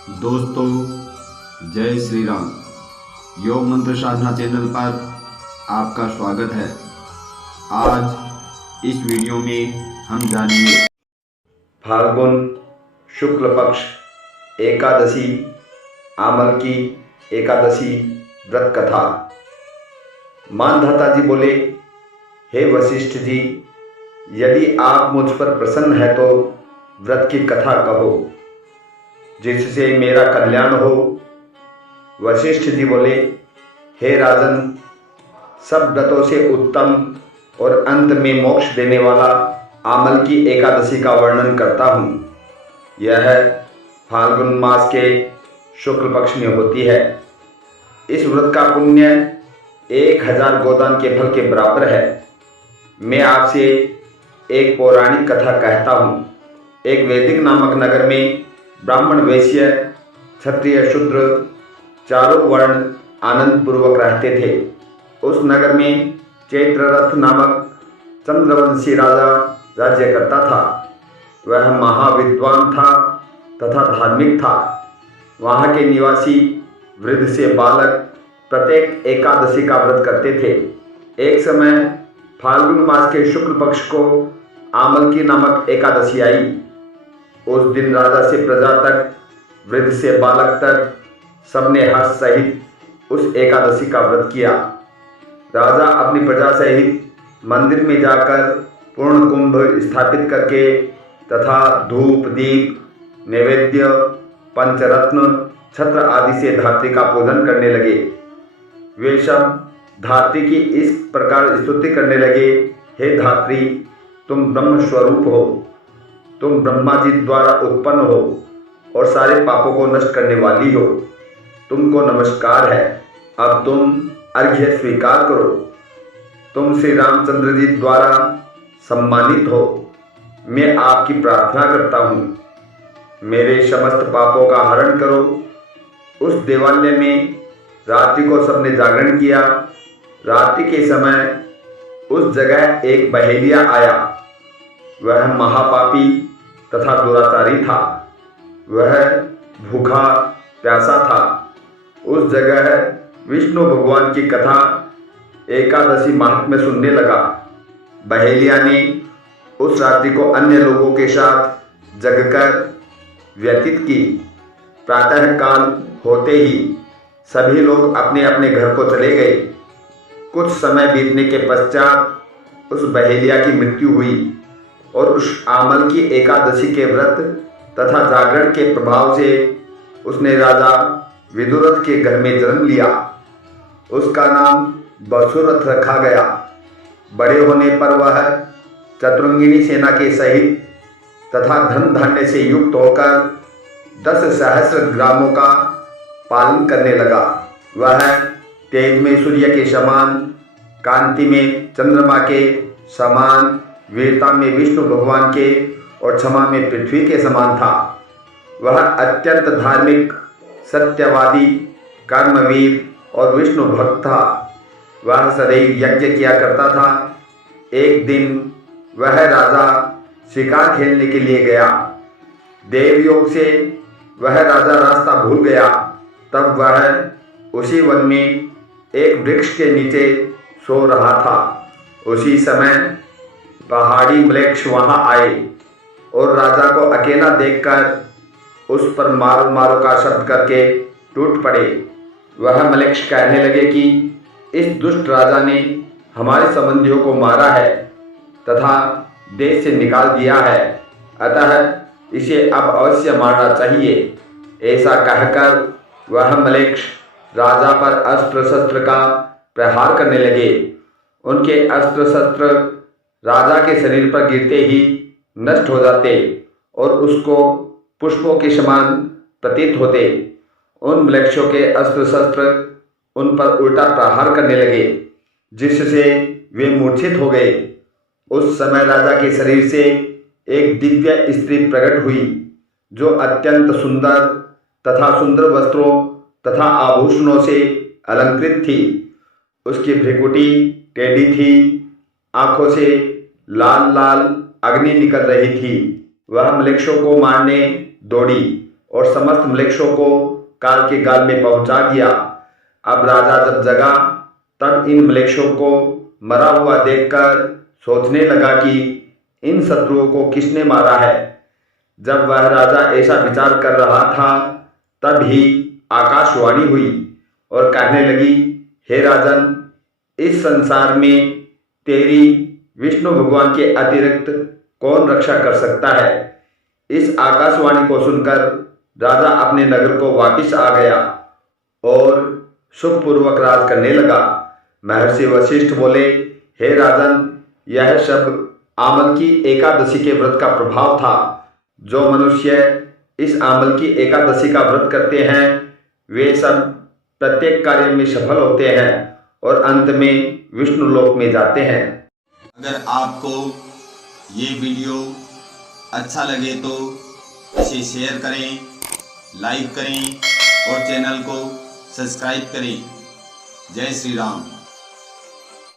दोस्तों, जय श्री राम। योग मंत्र साधना चैनल पर आपका स्वागत है। आज इस वीडियो में हम जानेंगे फाल्गुन शुक्ल पक्ष एकादशी आमल की एकादशी व्रत कथा। मानधाता जी बोले, हे वशिष्ठ जी, यदि आप मुझ पर प्रसन्न है तो व्रत की कथा कहो जिससे मेरा कल्याण हो। वशिष्ठ जी बोले, हे राजन, सब व्रतों से उत्तम और अंत में मोक्ष देने वाला आमल की एकादशी का वर्णन करता हूँ। यह फाल्गुन मास के शुक्ल पक्ष में होती है। इस व्रत का पुण्य 1000 गोदान के फल के बराबर है। मैं आपसे एक पौराणिक कथा कहता हूँ। एक वैदिक नामक नगर में ब्राह्मण, वैश्य, क्षत्रिय, शूद्र चारों वर्ण आनंद पूर्वक रहते थे। उस नगर में चैत्ररथ नामक चंद्रवंशी राजा राज्य करता था। वह महाविद्वान था तथा धार्मिक था। वहाँ के निवासी वृद्ध से बालक प्रत्येक एकादशी का व्रत करते थे। एक समय फाल्गुन मास के शुक्ल पक्ष को आमल की नामक एकादशी आई। उस दिन राजा से प्रजा तक, वृद्ध से बालक तक सबने हर्ष सहित उस एकादशी का व्रत किया। राजा अपनी प्रजा सहित मंदिर में जाकर पूर्ण कुंभ स्थापित करके तथा धूप, दीप, नैवेद्य, पंचरत्न, छत्र आदि से धात्री का पूजन करने लगे। वे सब धात्री की इस प्रकार स्तुति करने लगे, हे धात्री, तुम ब्रह्म स्वरूप हो, तुम ब्रह्मा जी द्वारा उत्पन्न हो और सारे पापों को नष्ट करने वाली हो। तुमको नमस्कार है। अब तुम अर्घ्य स्वीकार करो। तुम श्री रामचंद्र जी द्वारा सम्मानित हो। मैं आपकी प्रार्थना करता हूँ, मेरे समस्त पापों का हरण करो। उस देवालय में रात्रि को सबने जागरण किया। रात्रि के समय उस जगह एक बहेलिया आया। वह महापापी तथा दुराचारी था। वह भूखा प्यासा था। उस जगह विष्णु भगवान की कथा एकादशी महात्म्य सुनने लगा। बहेलिया ने उस रात्रि को अन्य लोगों के साथ जगकर व्यतीत की। प्रातः काल होते ही सभी लोग अपने अपने घर को चले गए। कुछ समय बीतने के पश्चात उस बहेलिया की मृत्यु हुई और उस आमल की एकादशी के व्रत तथा जागरण के प्रभाव से उसने राजा विदुरथ के घर में जन्म लिया। उसका नाम बसुरथ रखा गया। बड़े होने पर वह चतुरंगिनी सेना के सहित तथा धन धान्य से युक्त होकर 10 सहस्र ग्रामों का पालन करने लगा। वह तेज में सूर्य के समान, कांति में चंद्रमा के समान, वीरता में विष्णु भगवान के और क्षमा में पृथ्वी के समान था। वह अत्यंत धार्मिक, सत्यवादी, कर्मवीर और विष्णु भक्त था। वह सदैव यज्ञ किया करता था। एक दिन वह राजा शिकार खेलने के लिए गया। देवयोग से वह राजा रास्ता भूल गया। तब वह उसी वन में एक वृक्ष के नीचे सो रहा था। उसी समय पहाड़ी म्लेच्छ वहां आए और राजा को अकेला देखकर उस पर मारो मारो का शब्द करके टूट पड़े। वह म्लेच्छ कहने लगे कि इस दुष्ट राजा ने हमारे संबंधियों को मारा है तथा देश से निकाल दिया है, अतः इसे अब अवश्य मारना चाहिए। ऐसा कहकर वह म्लेच्छ राजा पर अस्त्र शस्त्र का प्रहार करने लगे। उनके अस्त्र शस्त्र राजा के शरीर पर गिरते ही नष्ट हो जाते और उसको पुष्पों के समान प्रतीत होते। उन म्लेच्छों के अस्त्र शस्त्र उन पर उल्टा प्रहार करने लगे, जिससे वे मूर्छित हो गए। उस समय राजा के शरीर से एक दिव्य स्त्री प्रकट हुई, जो अत्यंत सुंदर तथा सुंदर वस्त्रों तथा आभूषणों से अलंकृत थी। उसकी भ्रिकुटी टेढ़ी थी, आंखों से लाल लाल अग्नि निकल रही थी। वह म्लेच्छों को मारने दौड़ी और समस्त मलेच्छों को काल के गाल में पहुंचा दिया। अब राजा जब जगा तब इन मलेच्छों को मरा हुआ देखकर सोचने लगा कि इन शत्रुओं को किसने मारा है। जब वह राजा ऐसा विचार कर रहा था तब ही आकाशवाणी हुई और कहने लगी, हे राजन, इस संसार में तेरी विष्णु भगवान के अतिरिक्त कौन रक्षा कर सकता है। इस आकाशवाणी को सुनकर राजा अपने नगर को वापस आ गया और सुखपूर्वक राज करने लगा। महर्षि वशिष्ठ बोले, हे राजन, यह सब आमल की एकादशी के व्रत का प्रभाव था। जो मनुष्य इस आमल की एकादशी का व्रत करते हैं वे सब प्रत्येक कार्य में सफल होते हैं और अंत में विष्णु लोक में जाते हैं। अगर आपको ये वीडियो अच्छा लगे तो इसे शेयर करें, लाइक करें और चैनल को सब्सक्राइब करें। जय श्री राम।